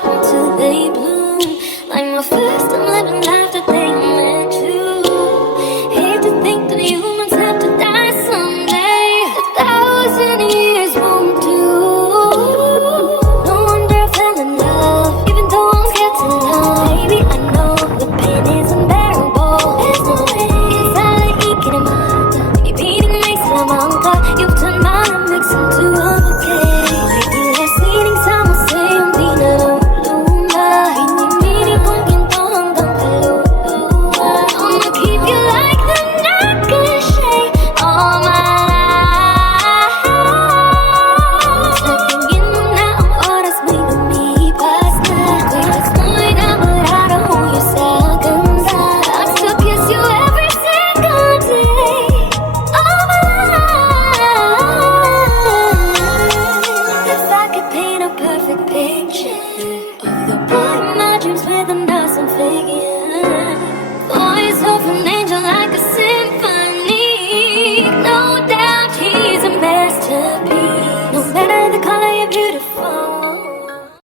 Until they bloom, like my first time living life that they meant to. Hate to think that humans have to die someday. 1,000 years won't do. No wonder I fell in love, even though I'm scared to love. Baby, I know the pain is unbearable. There's no way inside 이길에 맞아. 이 beating makes Salamanca. You've turned my mix into a bouquet. Why seating someone say I'm being paint a perfect picture.